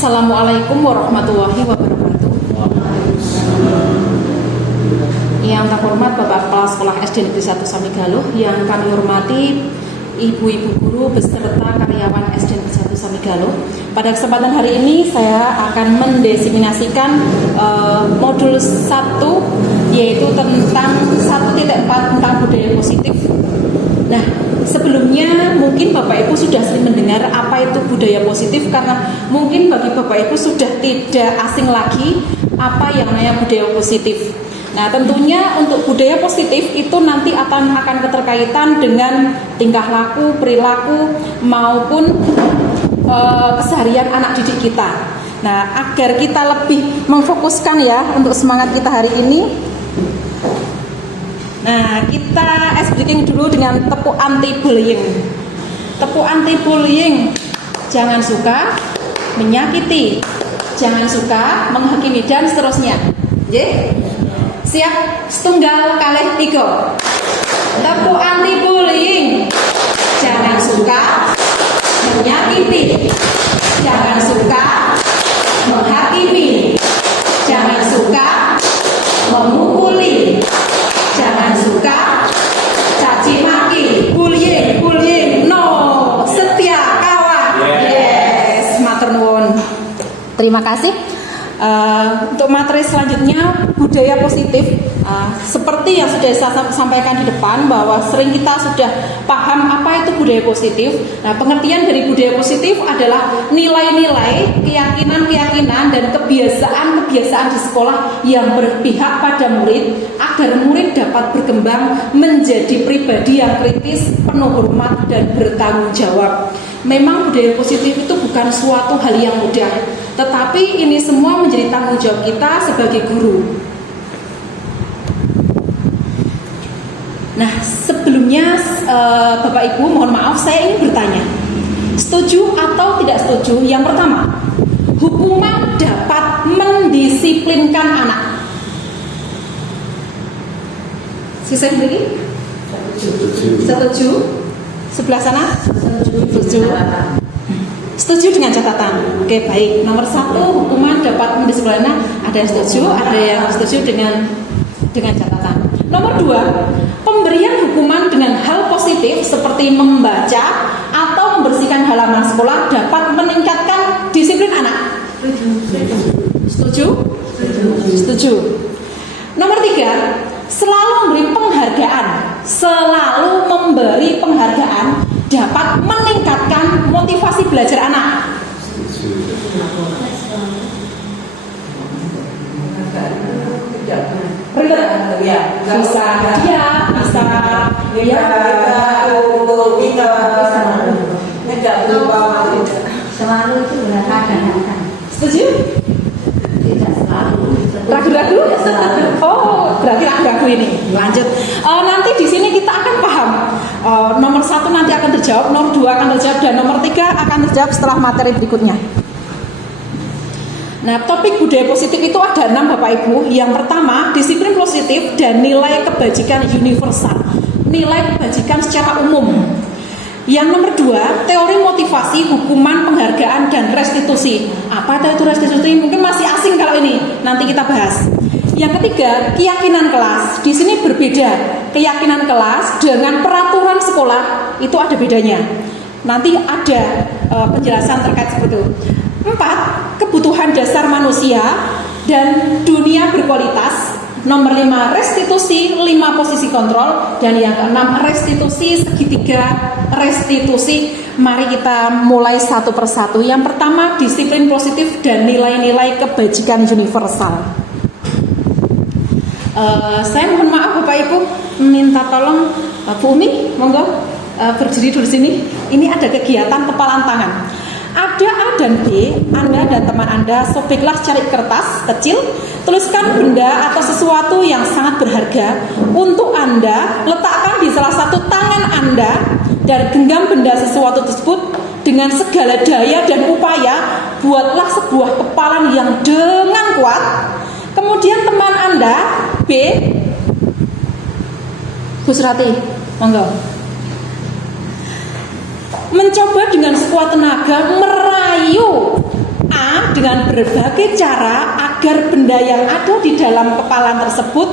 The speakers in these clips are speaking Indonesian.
Assalamualaikum warahmatullahi wabarakatuh. Yang terhormat Bapak Kepala Sekolah SD Negeri 1 Samigaluh, yang kami hormati ibu-ibu guru beserta karyawan SD Negeri 1 Samigaluh. Pada kesempatan hari ini saya akan mendesimasikan modul 1, yaitu tentang 1.4 tentang budaya positif. Nah, sebelumnya mungkin Bapak Ibu sudah sering mendengar apa itu budaya positif, karena mungkin bagi Bapak Ibu sudah tidak asing lagi apa yang namanya budaya positif. Nah, tentunya untuk budaya positif itu nanti akan keterkaitan dengan tingkah laku, perilaku maupun keseharian anak didik kita. Nah, agar kita lebih memfokuskan ya untuk semangat kita hari ini. Nah, kita ice breaking dulu dengan tepuk anti bullying. Tepuk anti bullying: jangan suka menyakiti, jangan suka menghakimi, dan seterusnya. Oke? Siap? Setunggal kalih tiga. Tepuk anti bullying: jangan suka menyakiti, jangan suka menghakimi, jangan suka memukuli, jangan suka caci maki. Bullying no, setia kawan. Yes, matur nuwun. Terima kasih. Untuk materi selanjutnya, budaya positif. Seperti yang sudah saya sampaikan di depan, bahwa sering kita sudah paham apa itu budaya positif. Nah, pengertian dari budaya positif adalah nilai-nilai, keyakinan-keyakinan, dan kebiasaan-kebiasaan di sekolah yang berpihak pada murid, agar murid dapat berkembang menjadi pribadi yang kritis, penuh hormat, dan bertanggung jawab. Memang budaya positif itu bukan suatu hal yang mudah, tetapi ini semua menjadi tanggung jawab kita sebagai guru. Nah, sebelumnya Bapak Ibu, mohon maaf, saya ingin bertanya, setuju atau tidak setuju? Yang pertama, hukuman dapat mendisiplinkan anak. Sisa lagi? Setuju? Sebelah sana? Setuju. Setuju dengan catatan. Oke, baik. Nomor 1, hukuman dapat mendisiplinkan anak. Ada yang setuju, ada yang setuju dengan catatan. Nomor 2, pemberian hukuman dengan hal positif seperti membaca atau membersihkan halaman sekolah dapat meningkatkan disiplin anak. Setuju? Setuju. Nomor 3, selalu memberi penghargaan dapat meningkatkan motivasi belajar anak. Bisa hadiah, bisa selalu itu kadang-kadang. Setuju? Tidak selalu. Ragu-ragu? Oh, berarti ragu-ragu ini. Lanjut. Nanti di sini kita akan paham. Nomor 1 nanti akan terjawab, nomor 2 akan terjawab, dan nomor 3 akan terjawab setelah materi berikutnya. Nah, topik budaya positif itu ada 6 Bapak Ibu. Yang pertama, disiplin positif dan nilai kebajikan universal. Nilai kebajikan secara umum. Yang nomor 2, teori motivasi, hukuman, penghargaan, dan restitusi. Apa itu restitusi? Mungkin masih asing kalau ini. Nanti kita bahas. Yang ketiga, keyakinan kelas. Di sini berbeda. Keyakinan kelas dengan peraturan sekolah itu ada bedanya. Nanti ada penjelasan terkait seperti itu. 4, kebutuhan dasar manusia dan dunia berkualitas. Nomor 5, restitusi, 5 posisi kontrol. Dan yang ke-6, restitusi segitiga restitusi. Mari kita mulai satu persatu. Yang pertama, disiplin positif dan nilai-nilai kebajikan universal. Saya mohon maaf Bapak Ibu, minta tolong Bu Umi, monggo berdiri dulu sini. Ini ada kegiatan kepalan tangan. Ada A dan B, Anda dan teman Anda sobeklah cari kertas kecil, tuliskan benda atau sesuatu yang sangat berharga untuk Anda, letakkan di salah satu tangan Anda, dan genggam benda sesuatu tersebut dengan segala daya dan upaya. Buatlah sebuah kepalan yang dengan kuat. Kemudian teman Anda, B, Bu Surati, monggo, mencoba dengan sekuat tenaga merayu A dengan berbagai cara agar benda yang ada di dalam kepala tersebut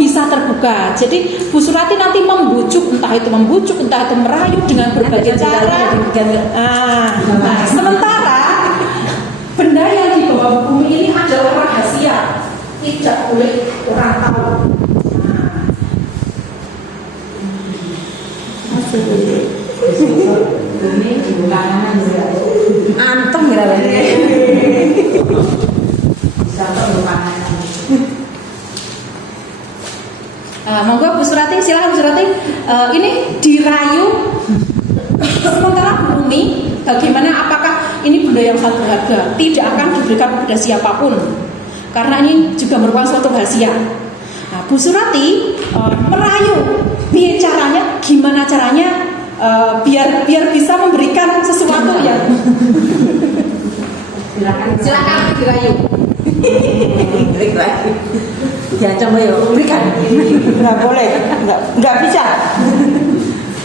bisa terbuka. Jadi Bu Surati nanti membujuk, entah itu merayu dengan berbagai cara. Nah, sementara benda yang dibawa Bu Umi ini adalah rahasia, tidak boleh orang tahu. Ini dibuka kanan juga. Antem ya. Bisa dibuka kanan. Monggo Bu Surati, silakan Bu Surati. Ini dirayu. Sementara Bu Umi, bagaimana, apakah ini benda yang sangat berharga? Tidak akan diberikan kepada siapapun, karena ini juga merupakan suatu rahasia. Nah, Bu Surati merayu, gimana caranya biar bisa memberikan sesuatu yang silakan dirayu. Ya coba yuk berikan. Nggak boleh, nggak bisa.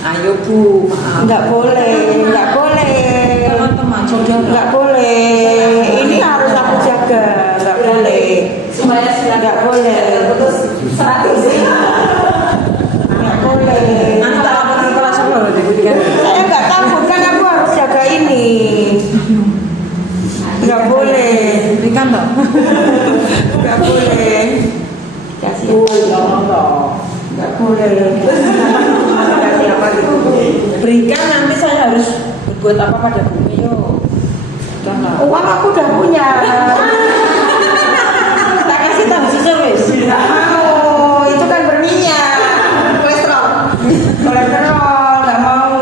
Ayo Bu, nggak boleh. Teman-teman, saudara, nggak boleh. Ini harus aku jaga, nggak boleh. Supaya Nggak boleh. Nggak boleh. Nanti tak laporan ke kelas apa berarti? Saya nggak takut kan, aku harus jaga ini. Nggak boleh. Berikan dong. Nggak boleh. Kasih nggak boleh. Kasih apa gitu? Berikan, nanti saya harus berbuat apa pada bumi yuk. Uang aku udah punya. Tak kasih tahu service. Nggak mau, itu kan berminyak. Kolesterol, nggak mau.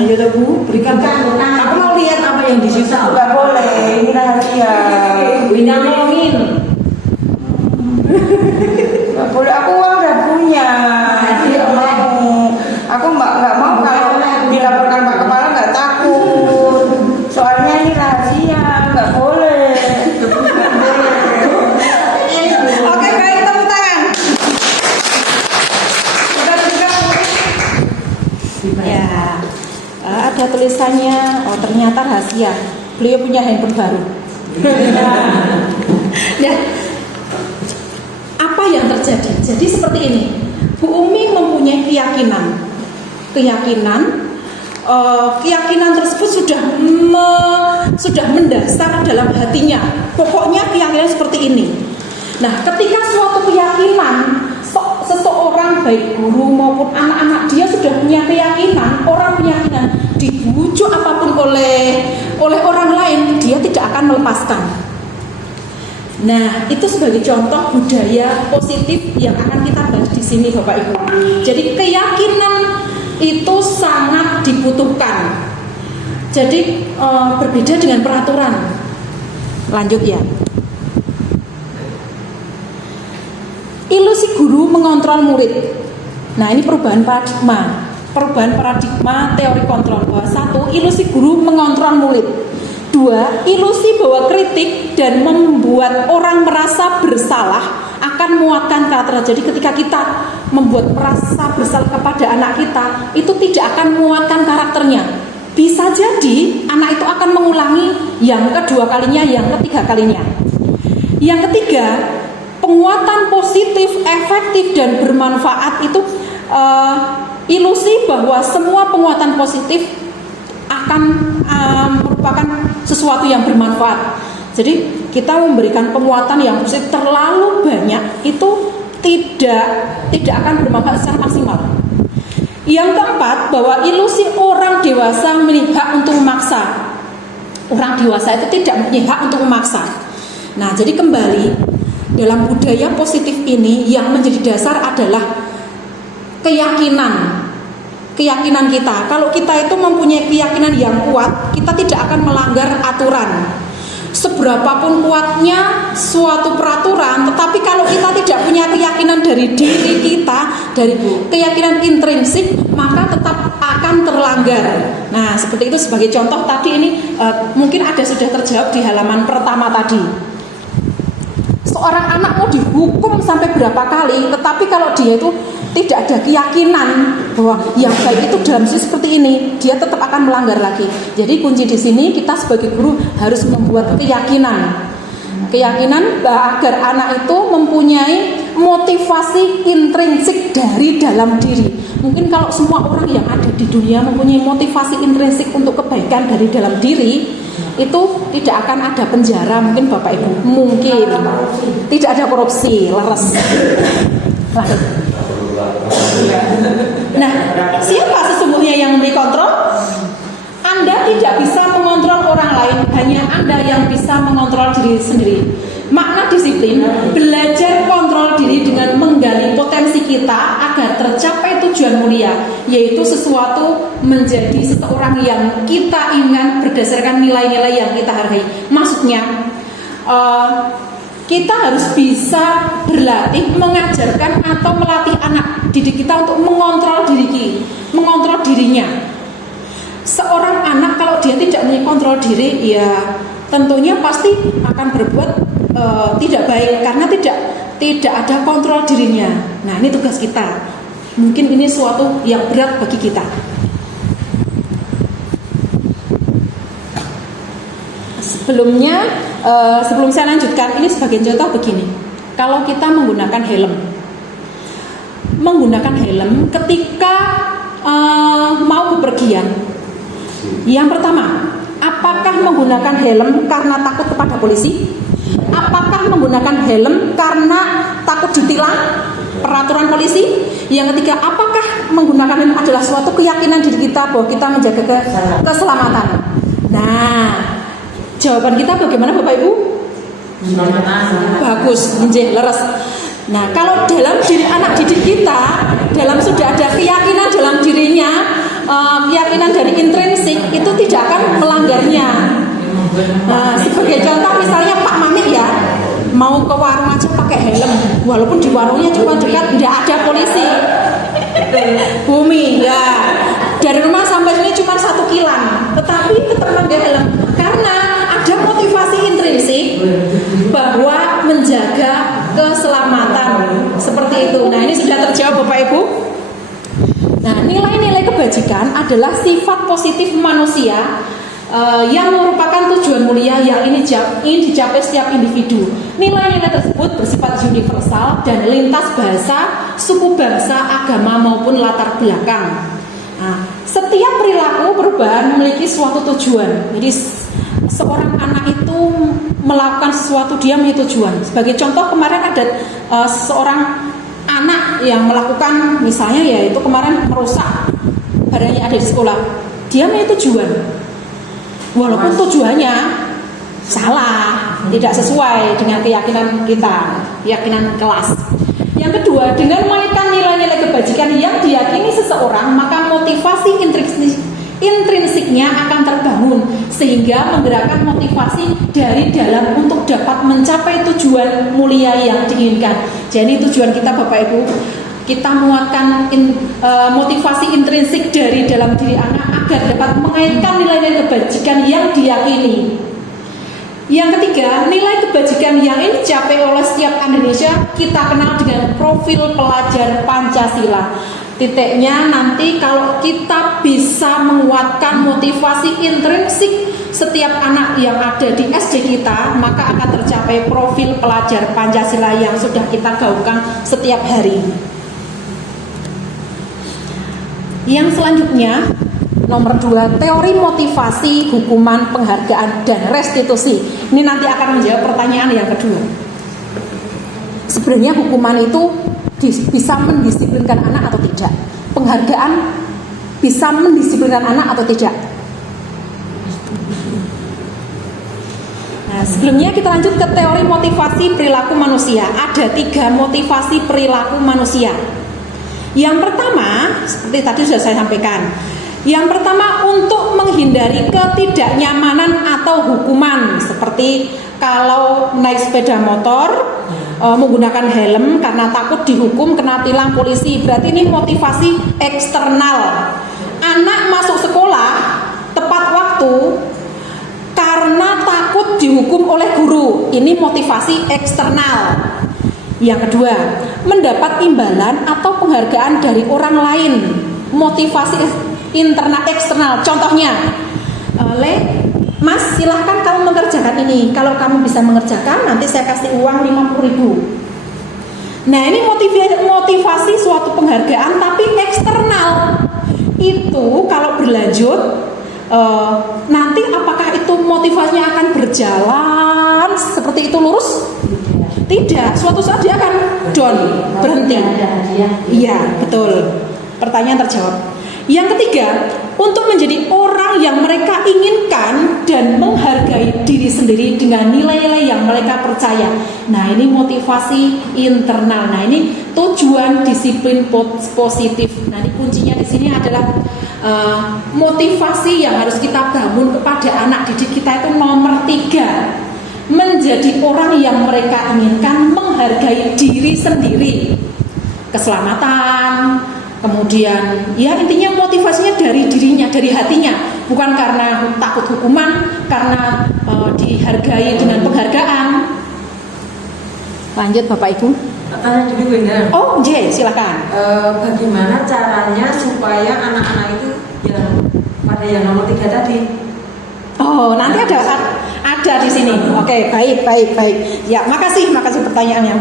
Ayo deh Bu, berikan. Aku mau lihat apa yang di situ. Nggak boleh, ini rahasia. Berikan ngomongin. Nggak boleh, aku uang udah punya. Nggak mau. Aku nggak mau kalau dilaporkan Pak Kepala, nggak takut. Soalnya ini rahasia, nggak boleh. Oke, baik, tepuk tangan. Ya, ada tulisannya. Oh, ternyata rahasia. Beliau punya handphone baru. Nah, apa yang terjadi? Jadi seperti ini. Bu Umi mempunyai keyakinan tersebut sudah mendasar dalam hatinya. Pokoknya keyakinan seperti ini. Nah, ketika suatu keyakinan seseorang, baik guru maupun anak-anak, dia sudah punya keyakinan, dibujuk apapun oleh orang lain, dia tidak akan melepaskan. Nah, itu sebagai contoh budaya positif yang akan kita bahas di sini, Bapak Ibu. Jadi keyakinan itu sangat dibutuhkan. Jadi berbeda dengan peraturan. Lanjut ya. Ilusi guru mengontrol murid. Nah, ini perubahan paradigma teori kontrol. Bahwa 1, ilusi guru mengontrol murid. 2, ilusi bahwa kritik dan membuat orang merasa bersalah akan menguatkan karakter. Jadi ketika kita membuat merasa bersalah kepada anak kita, itu tidak akan menguatkan karakternya. Bisa jadi anak itu akan mengulangi yang kedua kalinya, yang ketiga kalinya. Yang ketiga, penguatan positif, efektif dan bermanfaat itu ilusi bahwa semua penguatan positif akan merupakan sesuatu yang bermanfaat. Jadi kita memberikan penguatan yang positif terlalu banyak itu tidak akan bermanfaat secara maksimal. Yang keempat, bahwa ilusi orang dewasa memiliki hak untuk memaksa. Orang dewasa itu tidak mempunyai hak untuk memaksa. Nah, jadi kembali dalam budaya positif ini yang menjadi dasar adalah keyakinan kita. Kalau kita itu mempunyai keyakinan yang kuat, kita tidak akan melanggar aturan. Seberapapun kuatnya suatu peraturan, tetapi kalau kita tidak punya keyakinan dari diri kita, dari keyakinan intrinsik, maka tetap akan terlanggar. Nah, seperti itu sebagai contoh tadi ini mungkin sudah terjawab di halaman pertama tadi. Seorang anak mau dihukum sampai berapa kali, tetapi kalau dia itu tidak ada keyakinan bahwa yang baik itu dalam sisi seperti ini, dia tetap akan melanggar lagi. Jadi kunci di sini kita sebagai guru harus membuat keyakinan agar anak itu mempunyai motivasi intrinsik dari dalam diri. Mungkin kalau semua orang yang ada di dunia mempunyai motivasi intrinsik untuk kebaikan dari dalam diri, itu tidak akan ada penjara, mungkin Bapak Ibu, mungkin tidak ada korupsi, leres. Nah, siapa sesungguhnya yang memberi kontrol? Anda tidak bisa mengontrol orang lain, hanya Anda yang bisa mengontrol diri sendiri. Makna disiplin, belajar kontrol diri dengan menggali potensi kita agar tercapai tujuan mulia, yaitu sesuatu menjadi seseorang yang kita inginkan berdasarkan nilai-nilai yang kita hargai. Maksudnya, kita harus bisa berlatih, mengajarkan atau melatih anak didik kita untuk mengontrol dirinya. Seorang anak kalau dia tidak punya kontrol diri, ya tentunya pasti akan berbuat tidak baik karena tidak ada kontrol dirinya. Nah, ini tugas kita. Mungkin ini suatu yang berat bagi kita. Sebelum saya lanjutkan, ini sebagai contoh begini. Kalau kita menggunakan helm ketika mau bepergian, yang pertama, apakah menggunakan helm karena takut kepada polisi? Apakah menggunakan helm karena takut ditilang peraturan polisi? Yang ketiga, apakah menggunakan helm adalah suatu keyakinan diri kita bahwa kita menjaga keselamatan? Nah, jawaban kita bagaimana Bapak Ibu? Bagus, leres. Nah, kalau dalam diri anak didik kita, sudah ada keyakinan dalam dirinya, keyakinan dari intrinsik, itu tidak akan melanggarnya. Nah, sebagai contoh misalnya Pak Mami ya, mau ke warung aja pakai helm, walaupun di warungnya cuma dekat, tidak ada polisi. Bumi ya, dari rumah sampai sini cuma 1 kilan, tetapi tetap pakai helm karena ada motivasi intrinsik bahwa menjaga keselamatan seperti itu. Nah, ini sudah terjawab Bapak Ibu. Nah, nilai-nilai kebajikan adalah sifat positif manusia yang merupakan tujuan mulia yang ingin dicapai setiap individu. Nilai-nilai tersebut bersifat universal dan lintas bahasa, suku bangsa, agama maupun latar belakang. Nah, setiap perilaku perubahan memiliki suatu tujuan. Jadi seorang anak itu melakukan sesuatu, dia memiliki tujuan. Sebagai contoh, kemarin ada seorang anak yang melakukan, misalnya yaitu kemarin merusak barang yang ada di sekolah. Dia memiliki tujuan, walaupun tujuannya salah, tidak sesuai dengan keyakinan kita, keyakinan kelas. Yang kedua, dengan memainkan nilai-nilai kebajikan yang diyakini seseorang, maka motivasi intrinsiknya akan terbangun sehingga menggerakkan motivasi dari dalam untuk dapat mencapai tujuan mulia yang diinginkan. Jadi tujuan kita Bapak Ibu, kita menguatkan motivasi intrinsik dari dalam diri anak agar dapat mengaitkan nilai-nilai kebajikan yang diyakini. Yang ketiga, nilai kebajikan yang ini dicapai oleh setiap Indonesia kita kenal dengan profil pelajar Pancasila. Titiknya nanti kalau kita bisa menguatkan motivasi intrinsik setiap anak yang ada di SD kita, maka akan tercapai profil pelajar Pancasila yang sudah kita gaungkan setiap hari. Yang selanjutnya, nomor 2, teori motivasi, hukuman, penghargaan, dan restitusi. Ini nanti akan menjawab pertanyaan yang kedua. Sebenarnya hukuman itu bisa mendisiplinkan anak atau tidak? Penghargaan bisa mendisiplinkan anak atau tidak? Nah, sebelumnya kita lanjut ke teori motivasi perilaku manusia. Ada 3 motivasi perilaku manusia. Yang pertama, seperti tadi sudah saya sampaikan, yang pertama untuk menghindari ketidaknyamanan atau hukuman, seperti kalau naik sepeda motor menggunakan helm karena takut dihukum kena tilang polisi, berarti ini motivasi eksternal. Anak masuk sekolah tepat waktu karena takut dihukum oleh guru, ini motivasi eksternal. Yang kedua, mendapat imbalan atau penghargaan dari orang lain. Motivasi internal eksternal. Contohnya, Mas, silahkan kamu mengerjakan ini. Kalau kamu bisa mengerjakan, nanti saya kasih uang 50.000. Nah, ini motivasi suatu penghargaan tapi eksternal. Itu kalau berlanjut, nanti apakah itu motivasinya akan berjalan seperti itu lurus? Tidak, suatu saat dia akan down, berhenti. Iya, betul. Pertanyaan terjawab. Yang ketiga, untuk menjadi orang yang mereka inginkan dan menghargai diri sendiri dengan nilai-nilai yang mereka percaya. Nah, ini motivasi internal. Nah, ini tujuan disiplin positif. Nah, ini kuncinya di sini adalah motivasi yang harus kita bangun kepada anak didik kita itu nomor 3. Menjadi orang yang mereka inginkan, menghargai diri sendiri, keselamatan, kemudian ya intinya motivasinya dari dirinya, dari hatinya, bukan karena takut hukuman, karena dihargai dengan penghargaan. Lanjut Bapak Ibu. Tanya dulu Bunda. Oh, silakan. Bagaimana caranya supaya anak-anak itu yang pada yang nomor 3 tadi? Oh, nanti ada di sini. Oke, baik. Ya, makasih pertanyaannya.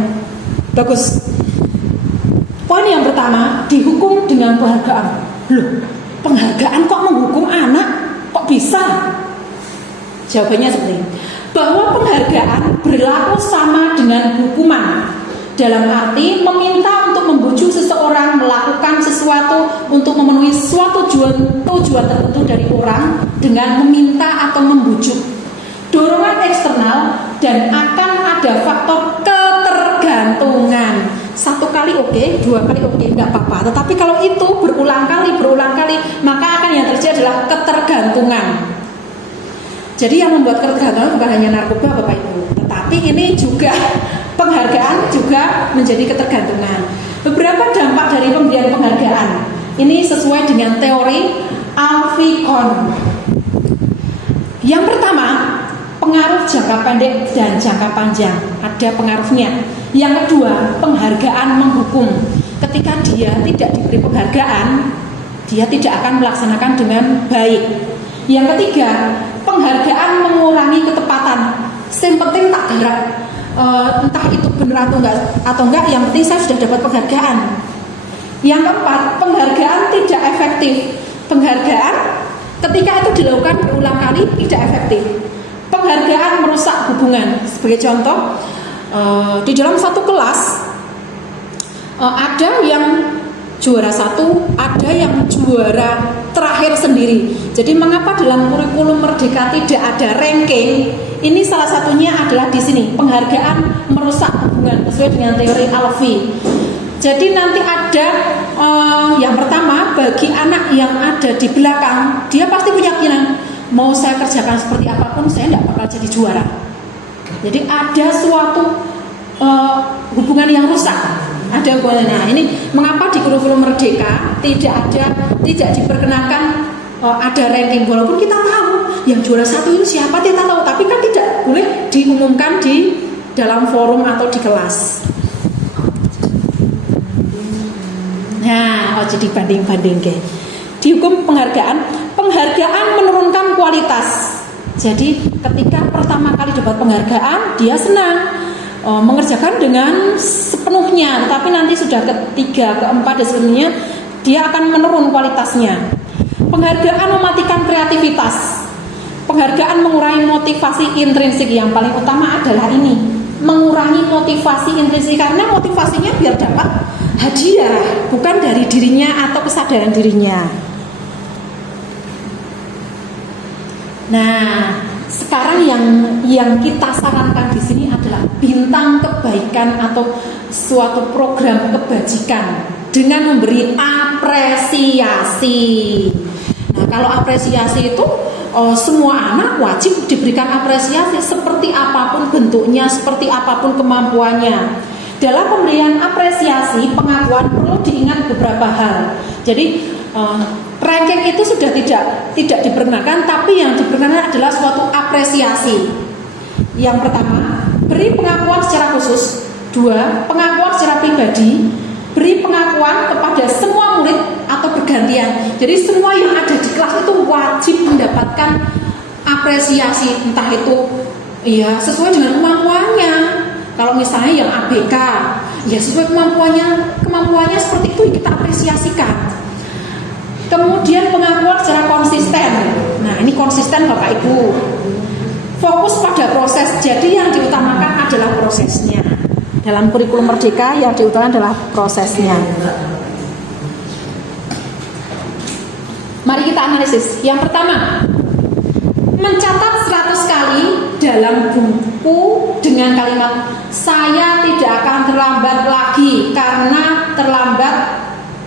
Bagus. Poin yang pertama, dihukum dengan penghargaan. Loh, penghargaan kok menghukum anak? Kok bisa? Jawabannya seperti ini. Bahwa penghargaan berlaku sama dengan hukuman. Dalam arti meminta untuk membujuk seseorang melakukan sesuatu untuk memenuhi suatu tujuan tertentu dari orang dengan meminta atau membujuk. Dorongan eksternal dan akan ada faktor ketergantungan. 1 kali oke, 2 kali oke, nggak apa-apa. Tetapi kalau itu berulang kali, maka akan yang terjadi adalah ketergantungan. Jadi yang membuat ketergantungan bukan hanya narkoba Bapak Ibu, tetapi ini juga penghargaan juga menjadi ketergantungan. Beberapa dampak dari pemberian penghargaan ini sesuai dengan teori Alfie Kohn. Yang pertama, pengaruh jangka pendek dan jangka panjang, ada pengaruhnya. Yang kedua, penghargaan menghukum. Ketika dia tidak diberi penghargaan, dia tidak akan melaksanakan dengan baik. Yang ketiga, penghargaan mengurangi ketepatan. Yang penting tak gerak, entah itu benar atau enggak, yang penting saya sudah dapat penghargaan. Yang keempat, penghargaan tidak efektif. Penghargaan ketika itu dilakukan berulang kali tidak efektif. Penghargaan merusak hubungan. Sebagai contoh, di dalam satu kelas ada yang juara 1, ada yang juara terakhir sendiri. Jadi mengapa dalam kurikulum Merdeka tidak ada ranking? Ini salah satunya adalah di sini, penghargaan merusak hubungan sesuai dengan teori Alfie. Jadi nanti ada yang pertama, bagi anak yang ada di belakang, dia pasti punya keyakinan, mau saya kerjakan seperti apapun saya tidak bakal jadi juara. Jadi ada suatu hubungan yang rusak. Ada hubungan. Nah, ini mengapa di kurikulum Merdeka tidak diperkenankan ada ranking, walaupun kita tahu yang juara 1 itu siapa kita tahu, tapi kan tidak boleh diumumkan di dalam forum atau di kelas. Nah, jadi banding-banding ke. Dihukum penghargaan menurunkan kualitas. Jadi ketika pertama kali dapat penghargaan, dia senang, mengerjakan dengan sepenuhnya, tapi nanti sudah ketiga, keempat dan seterusnya, dia akan menurun kualitasnya. Penghargaan mematikan kreativitas. Penghargaan mengurangi motivasi intrinsik. Yang paling utama adalah ini, mengurangi motivasi intrinsik, karena motivasinya biar dapat hadiah, bukan dari dirinya atau kesadaran dirinya. Nah, sekarang yang kita sarankan di sini adalah bintang kebaikan atau suatu program kebajikan dengan memberi apresiasi. Nah, kalau apresiasi itu semua anak wajib diberikan apresiasi seperti apapun bentuknya, seperti apapun kemampuannya. Dalam pemberian apresiasi, pengakuan perlu diingat beberapa hal. Jadi ranking itu sudah tidak diperkenankan, tapi yang diperkenankan adalah suatu apresiasi. Yang pertama, beri pengakuan secara khusus. 2. Pengakuan secara pribadi, beri pengakuan kepada semua murid atau bergantian. Jadi semua yang ada di kelas itu wajib mendapatkan apresiasi, entah itu ya sesuai dengan kemampuannya. Kalau misalnya yang ABK, ya sesuai kemampuannya seperti itu kita apresiasikan. Kemudian pengakuan secara konsisten. Nah, ini konsisten Bapak Ibu. Fokus pada proses. Jadi yang diutamakan adalah prosesnya. Dalam kurikulum Merdeka yang diutamakan adalah prosesnya. Mari kita analisis. Yang pertama, mencatat 100 kali dalam buku dengan kalimat saya tidak akan terlambat lagi karena terlambat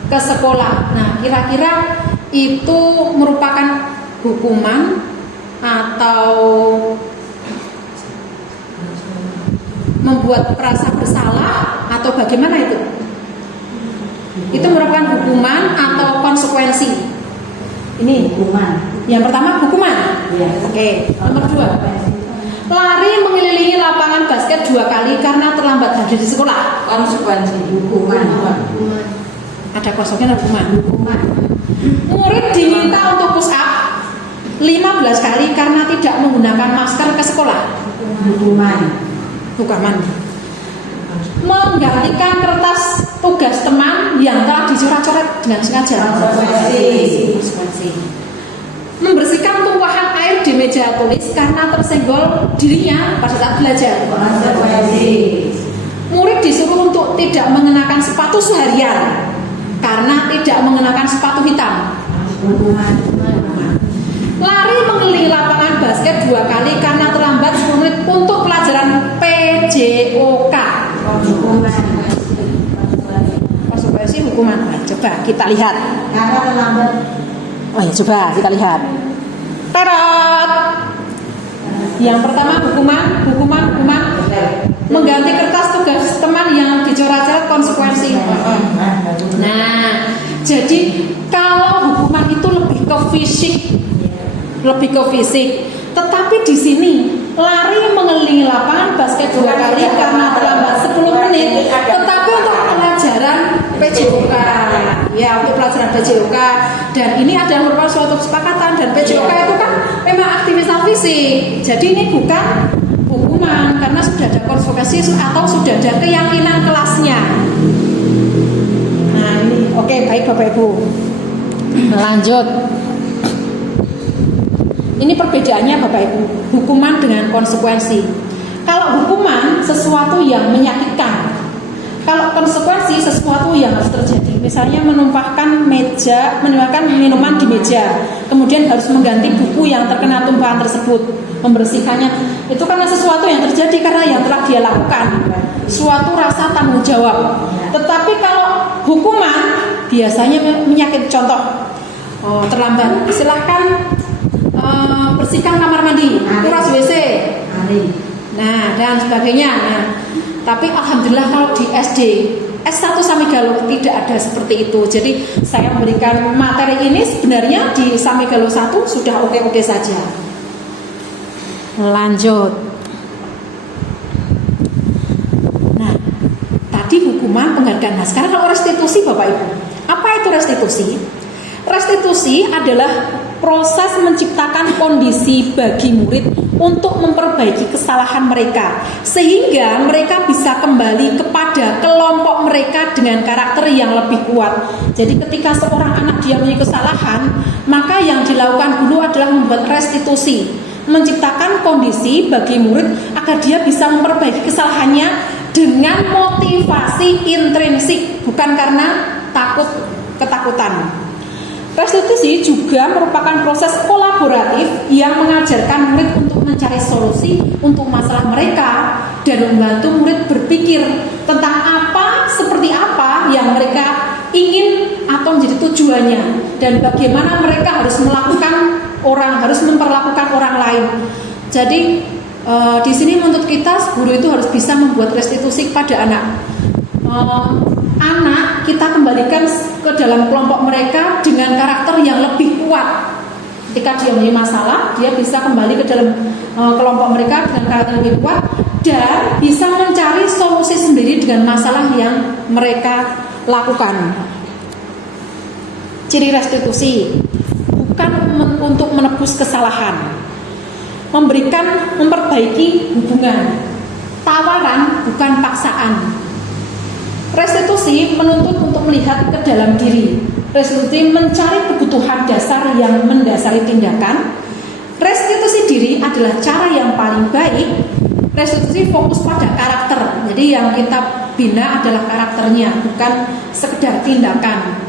ke sekolah. Nah, kira-kira itu merupakan hukuman atau membuat merasa bersalah atau bagaimana itu? Itu merupakan hukuman atau konsekuensi? Ini hukuman. Yang pertama hukuman. Ya. Oke. Nomor 2. Lari mengelilingi lapangan basket 2 kali karena terlambat hadir di sekolah. Konsekuensi hukuman. Ada konsekuensi hukuman. Hukuman. Murid diminta untuk push up 15 kali karena tidak menggunakan masker ke sekolah. Hukuman. Hukuman. Menggantikan kertas tugas teman yang telah dicoret-coret dengan sengaja. Konsekuensi. Membersihkan tumpahan air di meja tulis karena tersenggol dirinya pada saat belajar. Konsekuensi. Murid disuruh untuk tidak mengenakan sepatu seharian karena tidak mengenakan sepatu hitam. Hukuman. Lari mengelilingi lapangan basket 2 kali karena terlambat 10 menit untuk pelajaran PJOK. Hukuman. Konsekuensi hukuman. Nah, coba kita lihat. Karena terlambat. Oh ya, coba kita lihat. Terot. Yang pertama hukuman. Mengganti kertas tugas teman yang dicoret-coret konsekuensi. Nah, jadi kalau hukuman itu lebih ke fisik, tetapi di sini lari mengelilingi lapangan basket 2 kali karena terlambat 10 menit, tetapi untuk pelajaran PJOK, ya untuk pelajaran PJOK, dan ini adalah merupakan suatu kesepakatan, dan PJOK itu kan memang aktivitas fisik, jadi ini bukan hukuman karena sudah ada konsekuensi atau sudah ada keyakinan kelasnya. Nah ini oke, baik Bapak Ibu, lanjut. Ini perbedaannya Bapak Ibu, hukuman dengan konsekuensi. Kalau hukuman sesuatu yang menyakitkan, kalau konsekuensi sesuatu yang harus terjadi. Misalnya menumpahkan minuman di meja, kemudian harus mengganti buku yang terkena tumpahan tersebut, membersihkannya. Itu karena sesuatu yang terjadi karena yang telah dia lakukan, suatu rasa tanggung jawab. Tetapi kalau hukuman biasanya menyakit. Contoh, terlambat, silahkan bersihkan kamar mandi, kuras WC, nah dan sebagainya. Nah, tapi alhamdulillah kalau di SD S1 Samigalo tidak ada seperti itu. Jadi saya memberikan materi ini sebenarnya di Samigalo 1 sudah oke-oke saja. Lanjut. Nah, tadi hukuman, penghargaan. Nah, sekarang kalau restitusi Bapak Ibu, apa itu restitusi? Restitusi adalah proses menciptakan kondisi bagi murid untuk memperbaiki kesalahan mereka sehingga mereka bisa kembali kepada kelompok mereka dengan karakter yang lebih kuat. Jadi ketika seorang anak dia punya kesalahan, maka yang dilakukan dulu adalah membuat restitusi, menciptakan kondisi bagi murid agar dia bisa memperbaiki kesalahannya dengan motivasi intrinsik, bukan karena ketakutan. Restitusi juga merupakan proses kolaboratif yang mengajarkan murid untuk mencari solusi untuk masalah mereka dan membantu murid berpikir tentang seperti apa yang mereka ingin atau menjadi tujuannya, dan bagaimana mereka harus memperlakukan orang lain. Jadi di sini menurut kita guru itu harus bisa membuat restitusi kepada anak. Anak kita kembalikan ke dalam kelompok mereka dengan karakter yang lebih kuat. Ketika dia mempunyai masalah, dia bisa kembali ke dalam kelompok mereka dengan karakter yang lebih kuat, dan bisa mencari solusi sendiri dengan masalah yang mereka lakukan. Ciri restitusi bukan untuk menebus kesalahan, memperbaiki hubungan, tawaran bukan paksaan. Restitusi menuntut untuk melihat ke dalam diri. Restitusi mencari kebutuhan dasar yang mendasari tindakan. Restitusi diri adalah cara yang paling baik. Restitusi fokus pada karakter. Jadi yang kita bina adalah karakternya, bukan sekedar tindakan.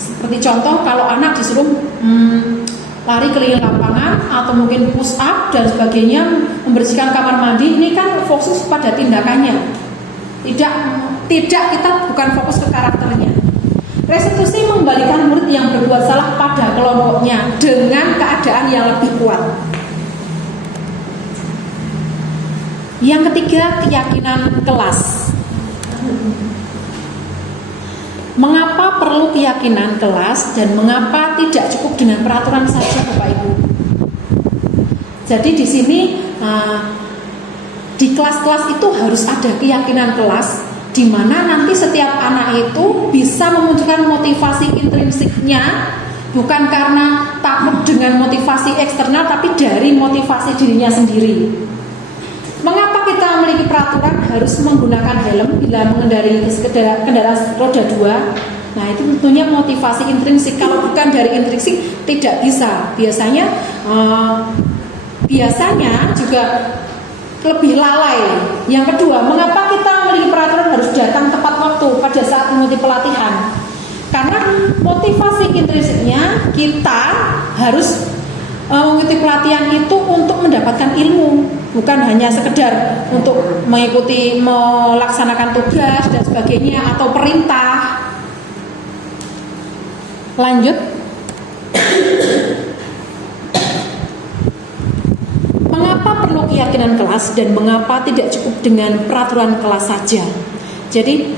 Seperti contoh, kalau anak disuruh lari keliling lapangan atau mungkin push up dan sebagainya, membersihkan kamar mandi, ini kan fokus pada tindakannya. Tidak, kita bukan fokus ke karakternya. Restitusi mengembalikan murid yang berbuat salah pada kelompoknya dengan keadaan yang lebih kuat. Yang ketiga, keyakinan kelas. Mengapa perlu keyakinan kelas dan mengapa tidak cukup dengan peraturan saja, Bapak Ibu? Jadi di sini di kelas-kelas itu harus ada keyakinan kelas, di mana nanti setiap anak itu bisa memunculkan motivasi intrinsiknya, bukan karena takut dengan motivasi eksternal, tapi dari motivasi dirinya sendiri. Mengapa kita memiliki peraturan harus menggunakan helm bila mengendarai kendaraan roda 2? Nah, itu tentunya motivasi intrinsik. Kalau bukan dari intrinsik tidak bisa. Biasanya juga lebih lalai. Yang kedua, mengapa kita memiliki peraturan harus datang tepat waktu pada saat mengikuti pelatihan? Karena motivasi intrinsiknya kita harus mengikuti pelatihan itu untuk mendapatkan ilmu, bukan hanya sekedar untuk melaksanakan tugas dan sebagainya atau perintah. Lanjut. Mengapa perlu keyakinan kelas dan mengapa tidak cukup dengan peraturan kelas saja? Jadi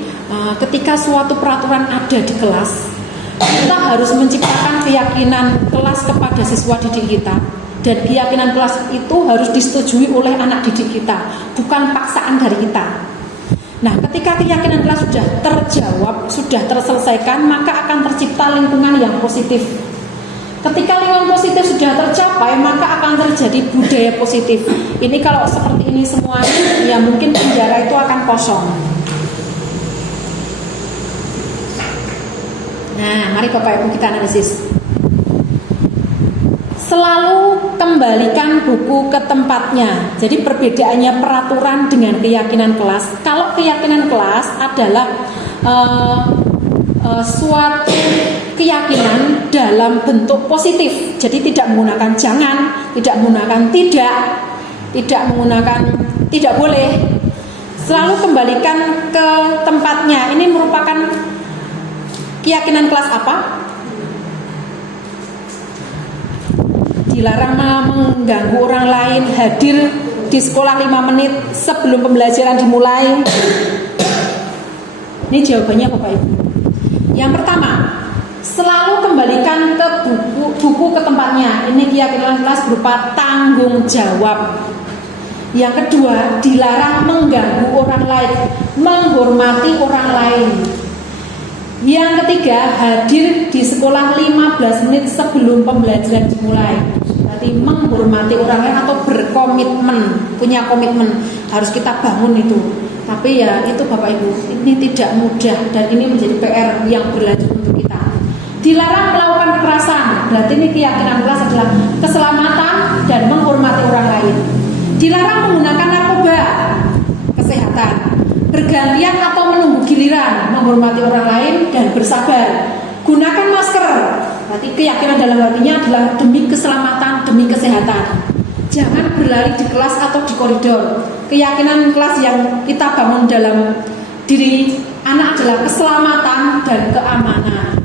ketika suatu peraturan ada di kelas, kita harus menciptakan keyakinan kelas kepada siswa didik kita, dan keyakinan kelas itu harus disetujui oleh anak didik kita, bukan paksaan dari kita. Nah, ketika keyakinan kelas sudah terjawab, sudah terselesaikan, maka akan tercipta lingkungan yang positif. Ketika lingkungan positif sudah tercapai, maka akan terjadi budaya positif. Ini kalau seperti ini semuanya, ya mungkin penjara itu akan kosong. Nah, mari Bapak Ibu kita analisis. Selalu kembalikan buku ke tempatnya. Jadi perbedaannya peraturan dengan keyakinan kelas. Kalau keyakinan kelas adalah suatu keyakinan dalam bentuk positif. Jadi tidak menggunakan jangan, tidak menggunakan tidak menggunakan tidak boleh. Selalu kembalikan ke tempatnya. Ini merupakan keyakinan kelas apa? Dilarang mengganggu orang lain, hadir di sekolah 5 menit sebelum pembelajaran dimulai. Ini jawabannya Bapak Ibu. Yang pertama, selalu kembalikan ke buku ke tempatnya. Ini keyakinan kelas berupa tanggung jawab. Yang kedua, dilarang mengganggu orang lain, menghormati orang lain. Yang ketiga, hadir di sekolah 15 menit sebelum pembelajaran dimulai. Berarti menghormati orang lain atau berkomitmen, punya komitmen, harus kita bangun itu. Tapi ya itu Bapak Ibu, ini tidak mudah dan ini menjadi PR yang berlanjut untuk kita. Dilarang melakukan kekerasan, berarti ini keyakinan kelas adalah keselamatan dan menghormati orang lain. Dilarang menggunakan narkoba, kesehatan. Bergantian atau menunggu giliran, menghormati orang lain dan bersabar. Gunakan masker, berarti keyakinan dalam artinya adalah demi keselamatan, demi kesehatan. Jangan berlari di kelas atau di koridor. Keyakinan kelas yang kita bangun dalam diri anak adalah keselamatan dan keamanan.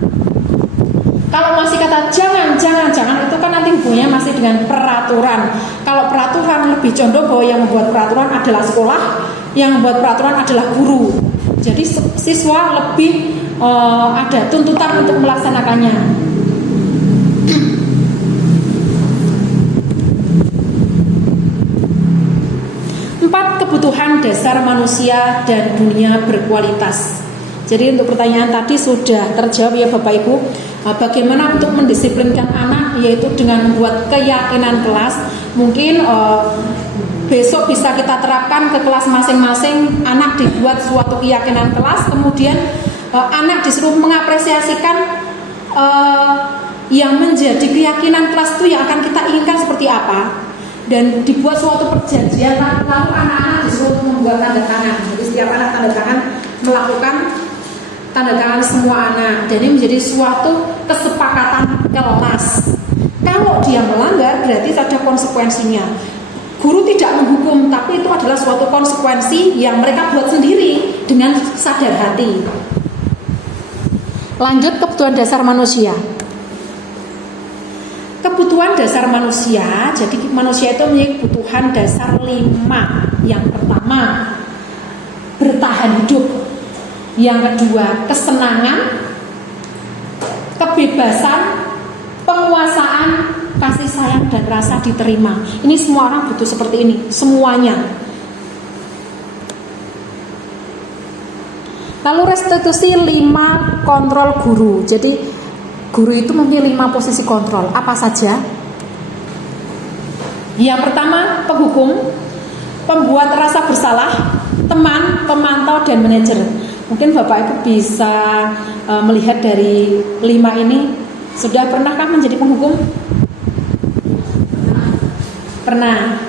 Kalau masih kata jangan itu kan nanti hubungannya masih dengan peraturan. Kalau peraturan lebih condong bahwa yang membuat peraturan adalah sekolah, yang membuat peraturan adalah guru. Jadi siswa lebih ada tuntutan untuk melaksanakannya. kebutuhan dasar manusia dan dunia berkualitas. Jadi untuk pertanyaan tadi sudah terjawab ya Bapak Ibu. Bagaimana untuk mendisiplinkan anak, yaitu dengan membuat keyakinan kelas. Mungkin besok bisa kita terapkan ke kelas masing-masing. Anak dibuat suatu keyakinan kelas, kemudian anak disuruh mengapresiasikan yang menjadi keyakinan kelas itu yang akan kita inginkan seperti apa, dan dibuat suatu perjanjian, lalu anak-anak disuruh membuat tanda tangan. Jadi setiap anak tanda tangan melakukan tanda tangan semua anak, dan ini menjadi suatu kesepakatan kelas. Kalau dia melanggar berarti ada konsekuensinya. Guru tidak menghukum, tapi itu adalah suatu konsekuensi yang mereka buat sendiri dengan sadar hati. Lanjut, kebutuhan dasar manusia. Kebutuhan dasar manusia, jadi manusia itu memiliki kebutuhan dasar 5. Yang pertama, bertahan hidup. Yang kedua, kesenangan, kebebasan, penguasaan, kasih sayang, dan rasa diterima. Ini semua orang butuh seperti ini, semuanya. Lalu restitusi 5 kontrol guru. Jadi guru itu memiliki 5 posisi kontrol. Apa saja? Yang pertama, penghukum, pembuat rasa bersalah, teman, pemantau, dan manajer. Mungkin Bapak Ibu bisa melihat dari 5 ini. Sudah pernahkah menjadi penghukum? Pernah.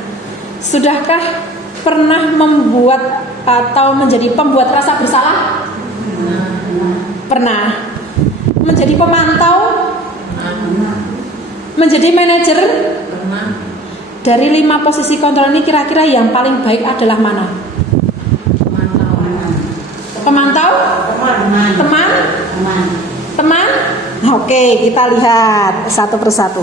Sudahkah pernah membuat atau menjadi pembuat rasa bersalah? Pernah. Menjadi pemantau? Menjadi manajer? Dari 5 posisi kontrol ini kira-kira yang paling baik adalah mana? Pemantau? Teman? Teman? Oke, kita lihat satu persatu.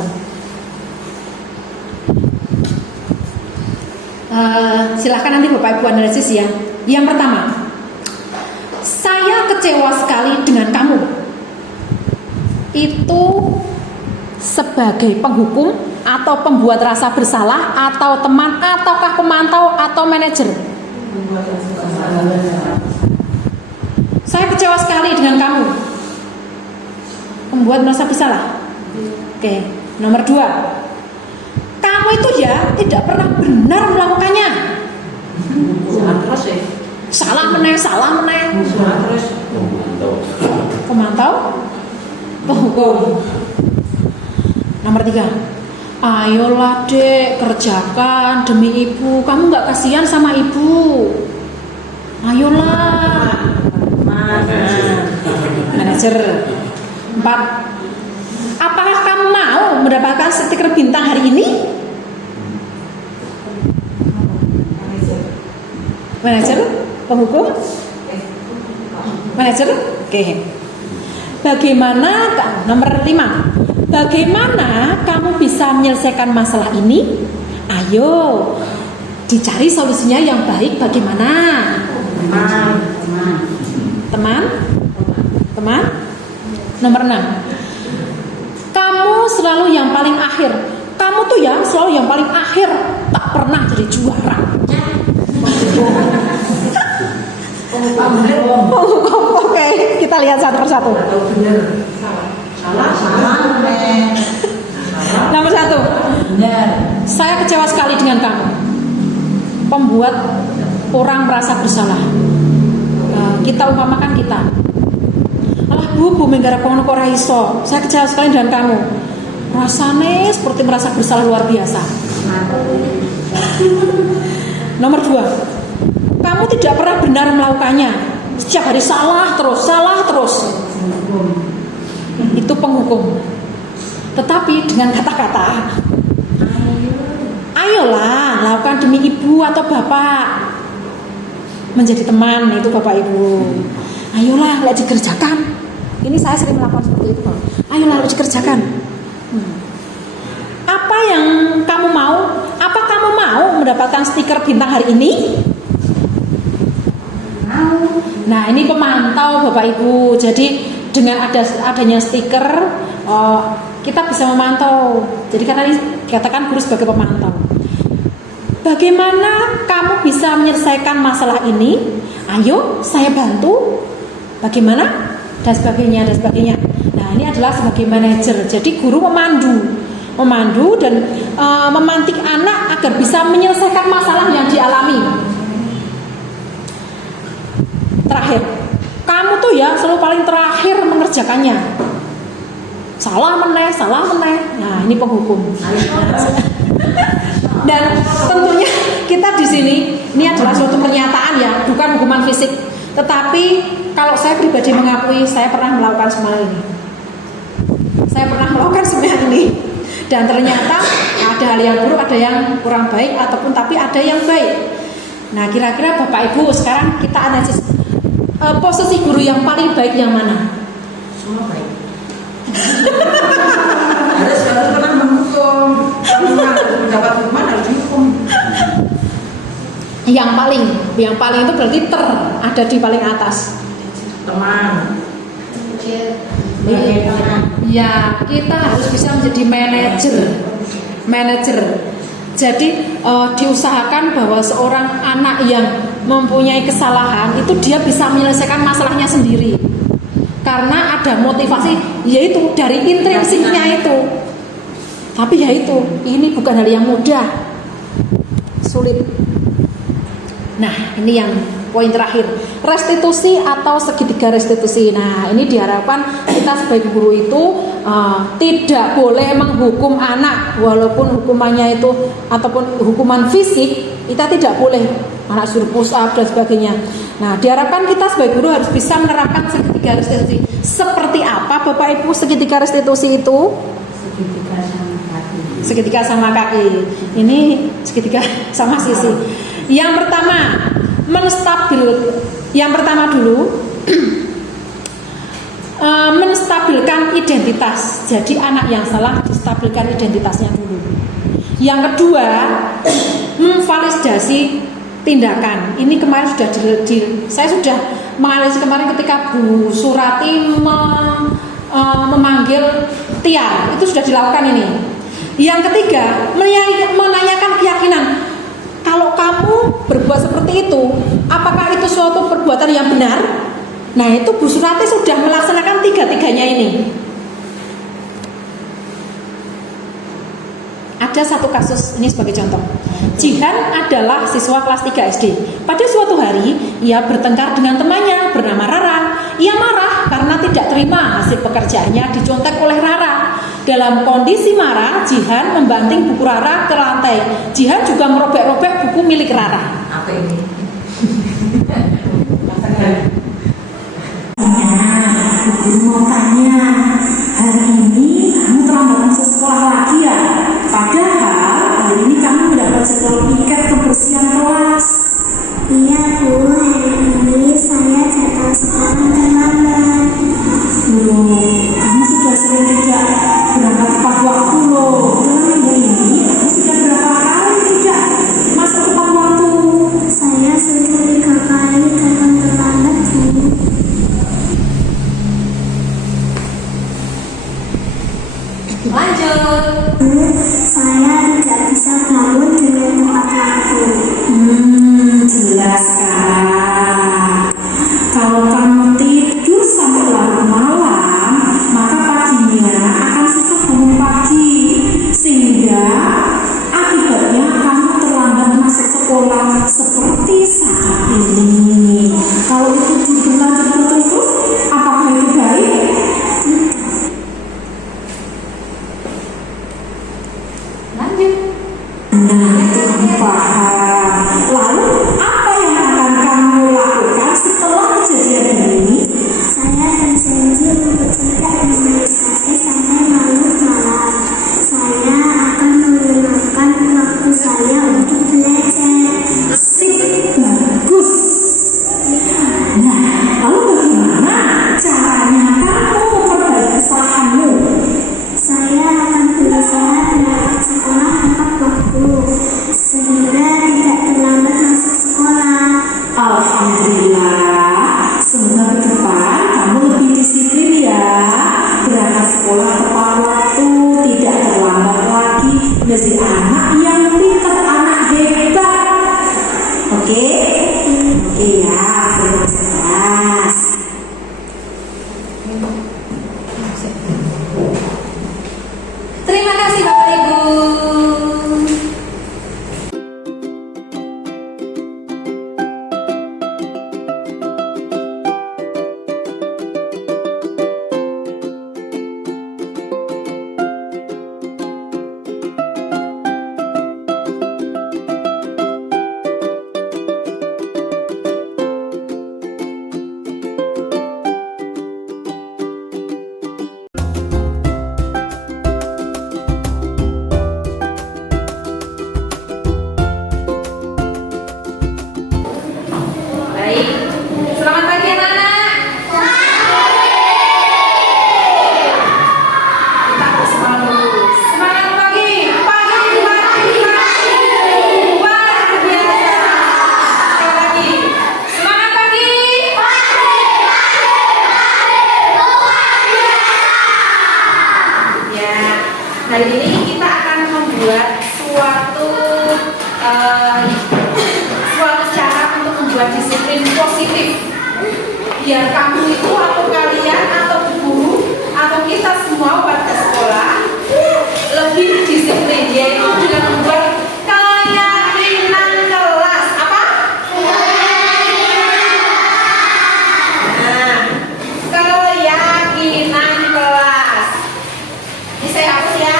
Silahkan nanti Bapak Ibu analisis ya. Yang pertama, saya kecewa sekali dengan kamu. Itu sebagai penghukum atau pembuat rasa bersalah atau teman ataukah pemantau atau manajer? Saya kecewa sekali dengan kamu. Membuat merasa bersalah. Oke, nomor 2. Kamu itu ya tidak pernah benar melakukannya. Salah meneh. Pemantau, penghukum. Nomor 3. Ayolah dek, kerjakan demi ibu. Kamu nggak kasihan sama ibu? Ayolah. Manajer. 4. Apakah kamu mau mendapatkan stiker bintang hari ini? Manajer, penghukum, manajer. Oke. Bagaimana? Nomor 5. Bagaimana kamu bisa menyelesaikan masalah ini? Ayo, dicari solusinya yang baik. Bagaimana? Teman. Nomor 6. Kamu selalu yang paling akhir. Kamu tuh ya selalu yang paling akhir, tak pernah jadi juara. Oke, kita lihat satu persatu. Nomor 1. Saya kecewa sekali dengan kamu. Pembuat orang merasa bersalah. Kita umpamakan kita. Alah bu menggara kono ora iso. Saya kecewa sekali dengan kamu. Rasanya seperti merasa bersalah luar biasa. Nomor 2. Kamu tidak pernah benar melakukannya. Setiap hari salah terus. Itu penghukum. Tetapi dengan kata-kata, ayolah lakukan demi ibu atau bapak. Menjadi teman itu Bapak Ibu. Ayolah dikerjakan. Ini saya sering melakukan seperti itu. Ayolah dikerjakan. Apa yang kamu mau? Apa kamu mau mendapatkan stiker bintang hari ini? Nah ini pemantau Bapak Ibu. Jadi dengan adanya stiker kita bisa memantau. Jadi karena ini dikatakan guru sebagai pemantau. Bagaimana kamu bisa menyelesaikan menyelesaikan masalah ini, ayo saya bantu, bagaimana, dan sebagainya, dan sebagainya. Nah, ini adalah sebagai manajer. Jadi guru memandu dan memantik anak agar bisa menyelesaikan masalah yang dialami. Terakhir, kamu tuh ya selalu paling terakhir mengerjakannya. Salah meneh. Nah, ini penghukum. Dan tentunya kita di sini, ini adalah suatu pernyataan ya, bukan hukuman fisik. Tetapi kalau saya pribadi mengakui, saya pernah melakukan semua ini. Dan ternyata ada hal yang buruk, ada yang kurang baik, ataupun tapi ada yang baik. Nah, kira-kira Bapak Ibu sekarang kita analisis posisi guru yang paling baik yang mana? Semua baik. harus pernah menghukum. Kalau mendapat hukuman harus dihukum. Yang paling itu berarti ada di paling atas. Teman. Ya, kita harus bisa menjadi manajer. Jadi diusahakan bahwa seorang anak yang mempunyai kesalahan itu dia bisa menyelesaikan masalahnya sendiri. Karena ada motivasi, yaitu dari intrinsiknya itu. Tapi yaitu, ini bukan hal yang mudah, sulit. Nah, ini yang poin terakhir, restitusi atau segitiga restitusi. Nah, ini diharapkan kita sebagai guru itu tidak boleh menghukum anak, walaupun hukumannya itu ataupun hukuman fisik, kita tidak boleh anak suruh push up dan sebagainya. Nah, diharapkan kita sebagai guru harus bisa menerapkan segitiga restitusi. Seperti apa Bapak Ibu segitiga restitusi itu? Segitiga sama kaki. Ini segitiga sama sisi. Yang pertama dulu menstabilkan identitas. Jadi anak yang salah distabilkan identitasnya dulu. Yang kedua, memvalidasi tindakan. Ini kemarin saya sudah menganalisis kemarin ketika Bu Surati memanggil Tiar, itu sudah dilakukan ini. Yang ketiga, menanyakan keyakinan. Kalau kamu berbuat seperti itu, apakah itu suatu perbuatan yang benar? Nah, itu Bu Surati sudah melaksanakan tiga-tiganya ini. Ada satu kasus, ini sebagai contoh. Jihan adalah siswa kelas 3 SD. Pada suatu hari, ia bertengkar dengan temannya bernama Rara. Ia marah karena tidak terima hasil pekerjaannya dicontek oleh Rara. Dalam kondisi marah, Jihan membanting buku Rara ke lantai. Jihan juga merobek-robek buku milik Rara. Apa ini? Guru mau tanya, hari ini kamu terlambat masuk sekolah lagi ya? Padahal hari ini kamu mendapat jadwal piket kebersihan kelas. Iya Bu, hari ini saya datang sekolah terlambat. Kamu sudah sering tidak berangkat tepat waktu loh. Dalam minggu ini kamu sudah berapa kali tidak masuk tepat waktu? Saya sudah 3 kali datang terlambat Bu. Lanjut. Saya tidak bisa bangun dengan tepat waktu. Jelas sekarang. Kalau kamu tidur sampai larut malam, maka paginya akan susah bangun pagi, sehingga akibatnya kamu terlambat masuk sekolah seperti saat ini. Kalau itu berlanjut terus, apakah itu baik? Lanjut. Nah, itu kamu paham. Lalu apa yang akan kamu lakukan setelah kejadian ini? Saya berjanji untuk tidak menyelesaikan sampai larut malam. Saya akan menggunakan waktu saya untuk belajar. Sip, bagus. Nah, Oke? Oke ya, boleh masuk kelas. Terima kasih Bapak Ibu. Baik, selamat pagi anak-anak. Kita bersemangat dulu. Semangat pagi, pagi, pagi, pagi. Luar biasa. Sekali lagi, semangat pagi. Ya, hari ini kita akan membuat suatu cara untuk membuat disiplin positif biar kamu itu atau kalian atau guru atau kita semua warga sekolah lebih disiplin, yaitu dengan membuat keyakinan kelas. Apa? Nah, keyakinan kelas. Ini saya hapus ya.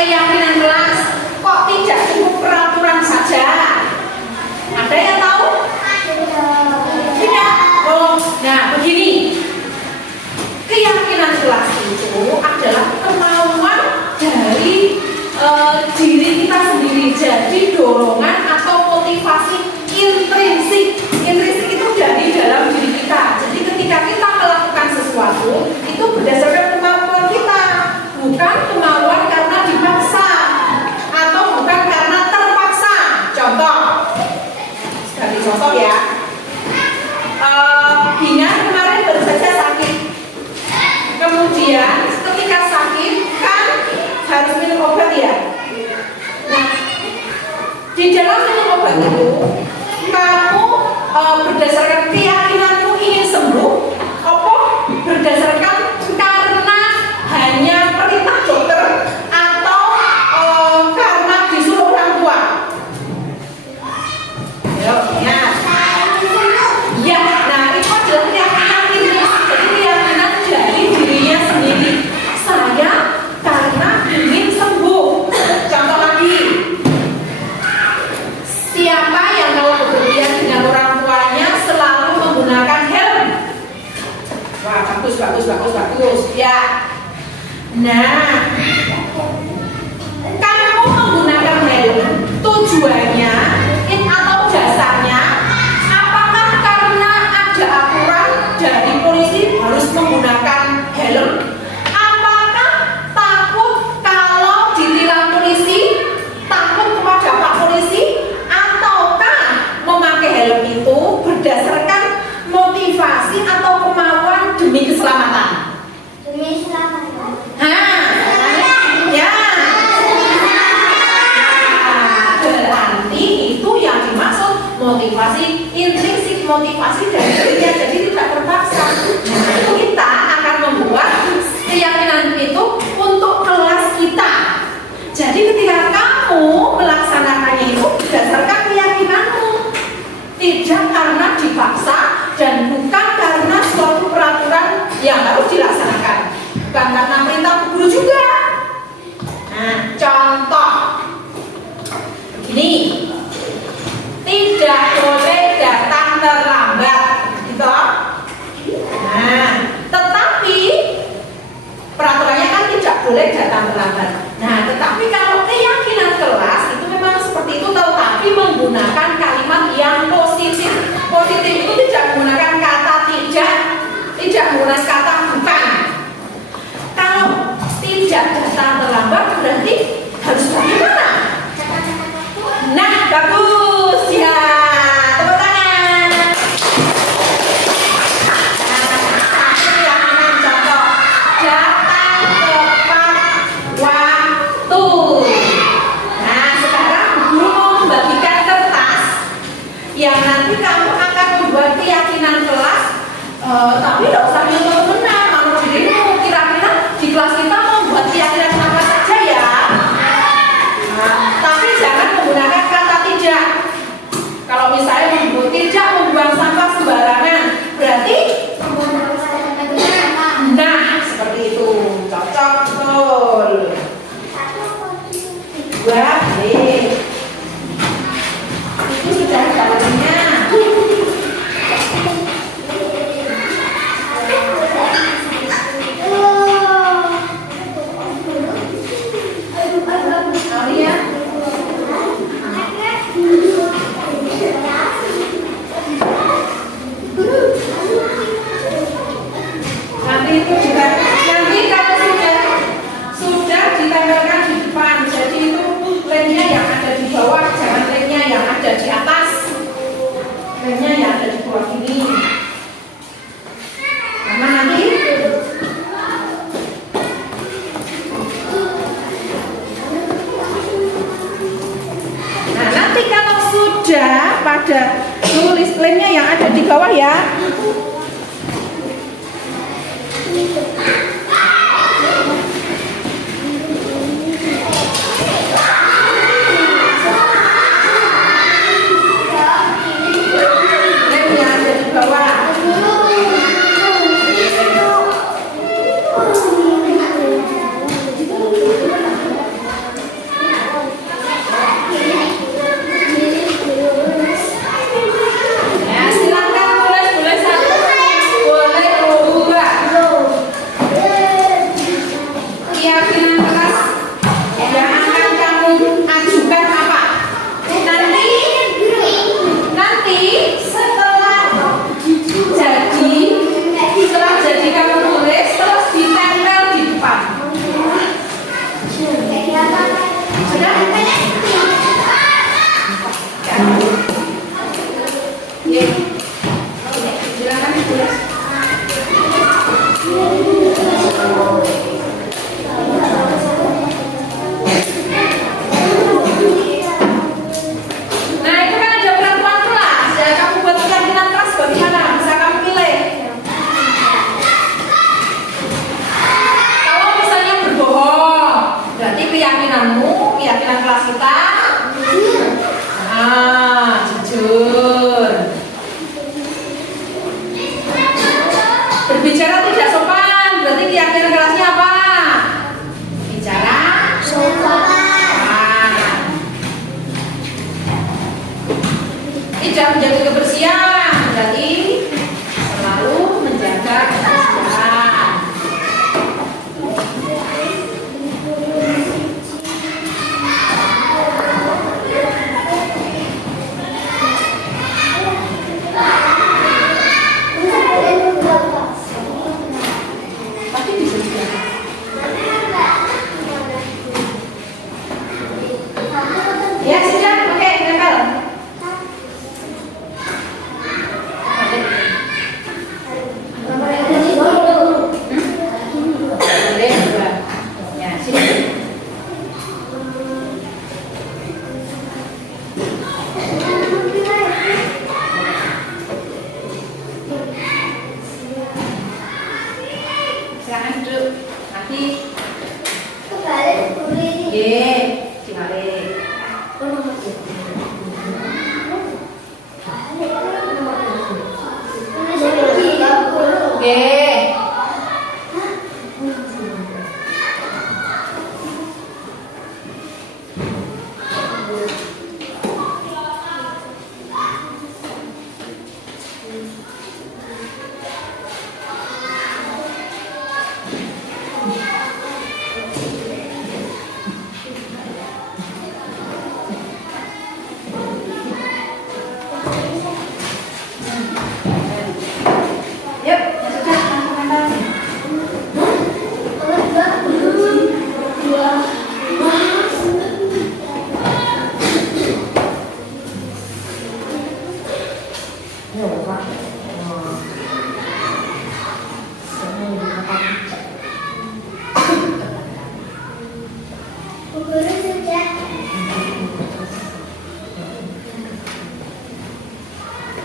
Keyakinan kelas kok tidak cukup peraturan saja? Ada yang tahu? Tidak. Oh, nah begini. Keyakinan kelas itu adalah kemauan dari diri kita sendiri. Jadi dorongan atau motivasi intrinsik. Intrinsik itu dari dalam diri kita. Jadi ketika kita melakukan sesuatu itu berdasarkan kemampuan kita, bukan kemauan karena dipaksa atau bukan karena terpaksa. Contoh, sekali contoh ya. Gina kemarin baru saja sakit. Kemudian ketika sakit kan harus minum obat ya. Nah, di dalam minum obat itu kamu berdasarkan keyakinanmu ingin sembuh, apa berdasarkan karena hanya perintah dokter atau karena disuruh orang tua? Ya, nah itu adalah keyakinan ini. Jadi keyakinan dari dirinya sendiri. Saya karena ingin sembuh. Contoh lagi, siapa yang kalau bepergian dengan orang tuanya selalu menggunakan helm? Wah, bagus. Ya. Nah, kamu menggunakan helm tujuannya atau dasarnya apakah karena ada aturan dari polisi harus menggunakan helm? Apakah takut kalau ditilang polisi, takut kepada Pak Polisi, ataukah memakai helm itu berdasarkan motivasi atau kemauan demi keselamatan? Demi keselamatan. Ya. Berarti itu yang dimaksud motivasi intrinsik, motivasi dari dirinya, jadi tidak terpaksa. Nah, kita akan membuat keyakinan itu untuk kelas kita. Jadi ketika kamu melaksanakannya itu berdasarkan keyakinanmu, tidak karena dipaksa dan bukan karena suatu peraturan yang harus dilaksanakan, bukan karena perintah guru juga. Nah, contoh begini, tidak boleh datang terlambat, gitu. Nah, tetapi peraturannya kan tidak boleh datang terlambat. Nah, tetapi kalau keyakinan kelas itu memang seperti itu, tetapi menggunakan kalimat yang positif. Positif itu tidak menggunakan kata tidak menggunakan kata bukan. Kalau tidak datang terlambat berarti harus bagaimana? Nah, bagus. Tapi tidak usah teman-teman. Menurut dirimu, kira-kira di kelas kita mau buat keyakinan apa saja ya? Tapi jangan menggunakan kata tidak. Kalau misalnya menyebut tidak membuang sampah sembarangan, berarti nah seperti itu, cocok betul. Baik, itu sudah jawabannya. Alia. Nanti itu juga nanti kalau sudah ditempelkan di depan, jadi itu lemnya yang ada di bawah, jangan lemnya yang ada di atas, lemnya yang ada di bawah ini, karena nanti nanti kalau sudah pada tulis lemnya yang ada di bawah ya. Lemnya ada di bawah. Ya, silakan tulis, boleh satu, boleh dua. Keyakinan keras yang akan kamu ajukan apa? Nanti setelah jadi kamu tulis terus ditempel di depan. Sudah? Ya. Silakan ditulis. Nah itu kan ada peraturan kelas. Ya kamu buat keyakinan kelas bagaimana? Bisa kamu pilih. Kalau misalnya berbohong, berarti keyakinanmu, keyakinan kelas kita, jujur. Berbicara tidak sopan, berarti keyakinan kelasnya apa? Bicara sopan. Tidak menjaga kebersihan, berarti selalu menjaga kebersihan. Tapi bisa dijaga. Ya sudah, oke, tempel. Boleh dua. Ya, sini. Silakan duduk. Nanti dibalik. Oke. Yuk, ya sudah, langsung tempel.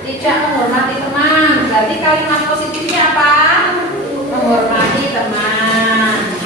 Tidak menghormati teman. Berarti kalimat positifnya apa? Menghormati teman.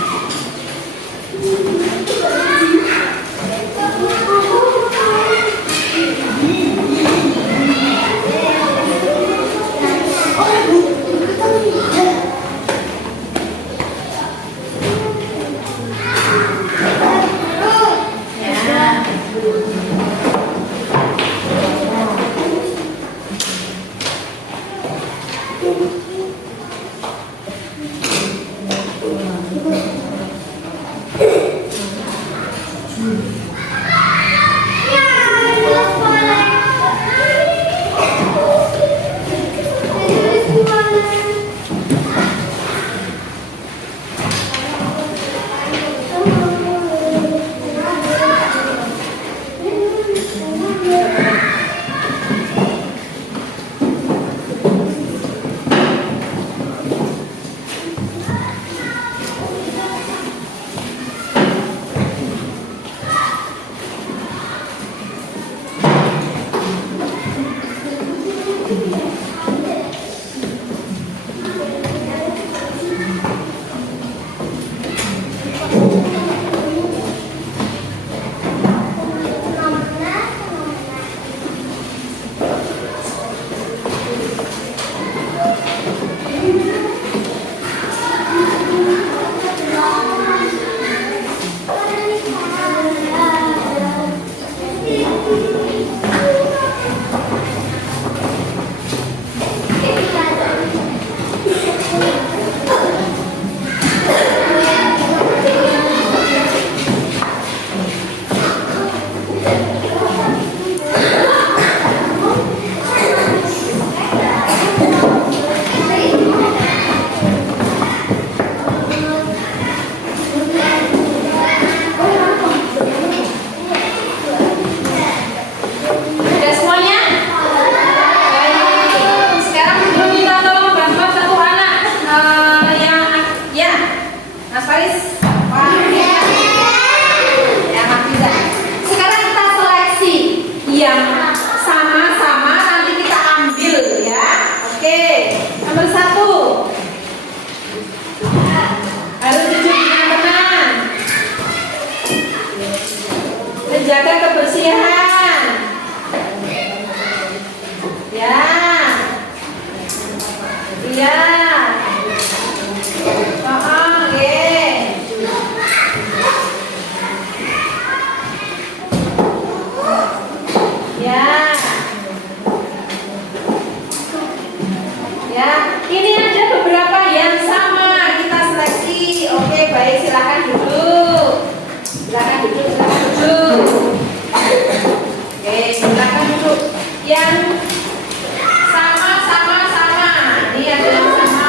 Menjaga kebersihan. Ya. Iya. Oke. Ya. Ya, ini ada beberapa yang sama, kita seleksi. Oke, baik, silakan duduk. Silakan duduk, silakan duduk. Oke, silakan duduk. Yang sama. Ini ada yang sama.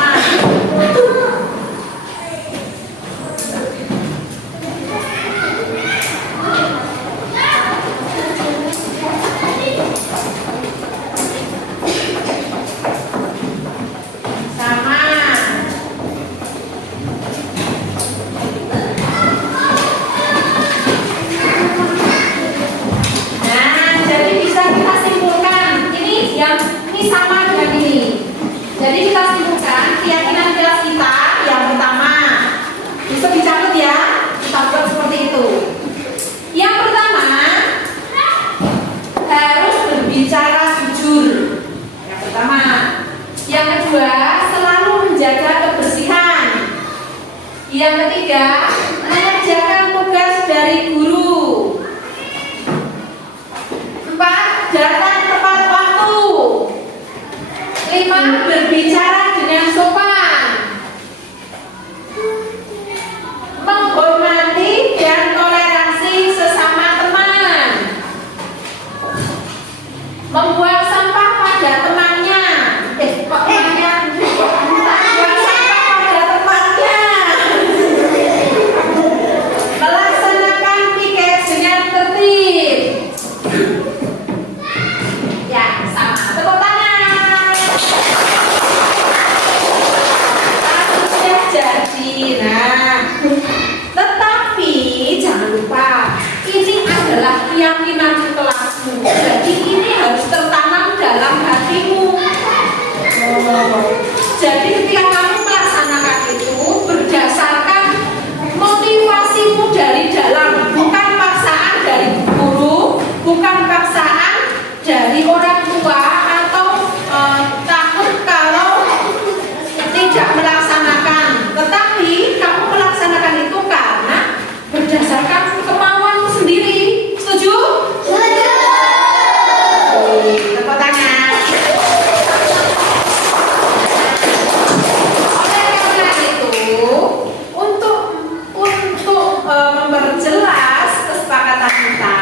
Jadi kita simpulkan keyakinan kelas kita yang pertama. Bisa dicatat ya, kita buat seperti itu. Yang pertama, harus berbicara jujur. Yang pertama. Yang kedua, selalu menjaga kebersihan. Yang ketiga, mengerjakan tugas dari guru. 4, datang tepat waktu. 5, berbicara dengan sopan, menghormati dan toleransi sesama teman, membuang sampah pada temannya, membuang sampah pada temannya, melaksanakan piket dengan tertib. Ya, sama. Tepuk tangan. Jadi, tetapi jangan lupa, ini adalah keyakinan kelasmu. Jadi ini harus tertanam orang tua atau takut kalau tidak melaksanakan, tetapi kamu melaksanakan itu karena berdasarkan kemauanmu sendiri. Setuju? Setuju. Tepuk tangan. Oleh karena itu, untuk memperjelas kesepakatan kita,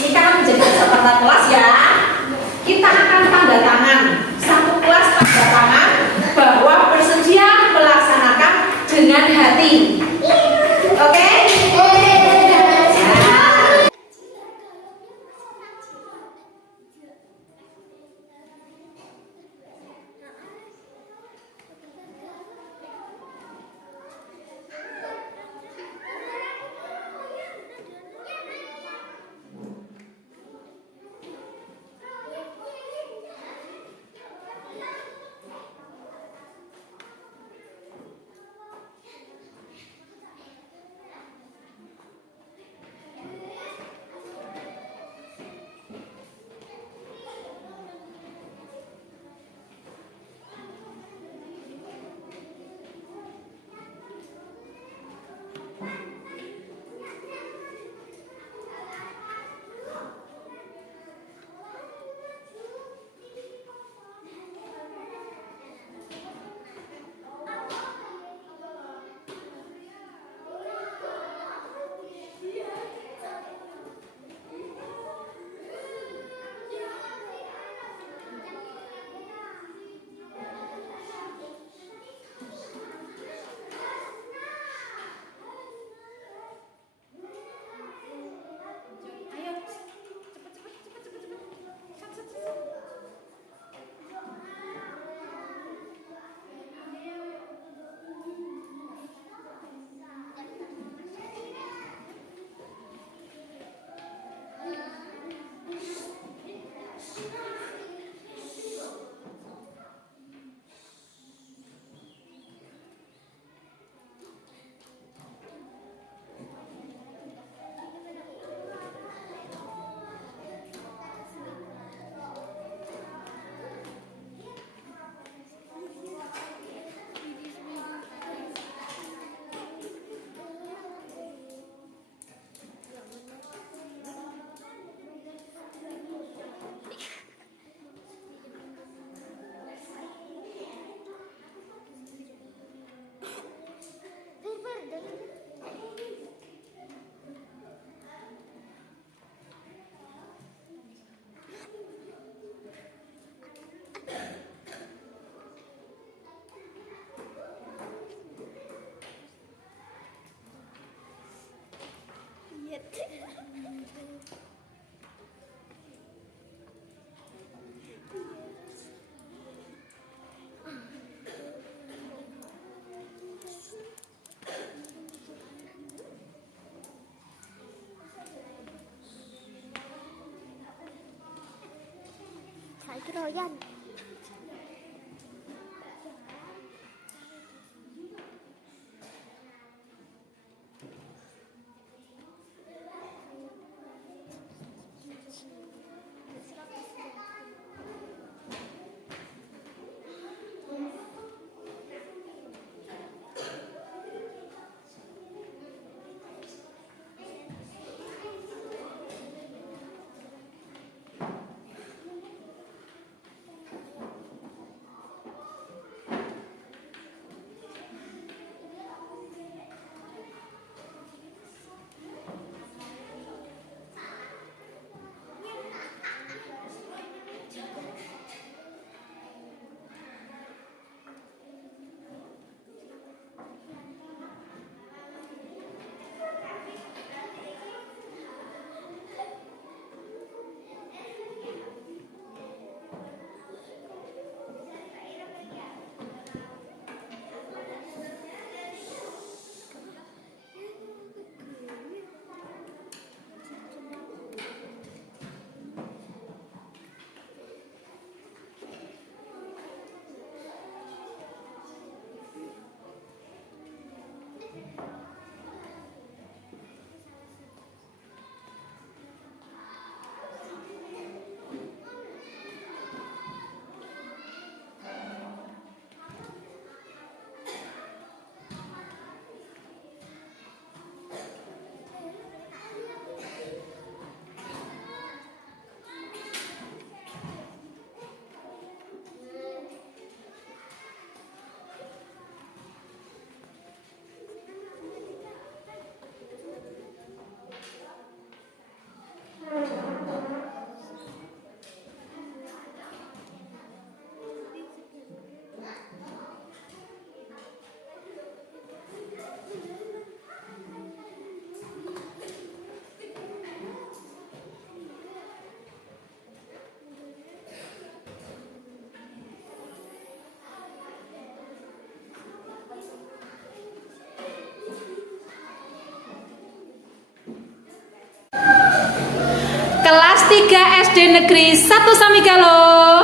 ini kan menjadi kesepakatan kelas ya. Kita akan tanda tangan, satu kelas tanda tangan bahwa bersedia melaksanakan dengan hati. Oke? Saiki royan. 3 SD Negeri 1 Samigalo.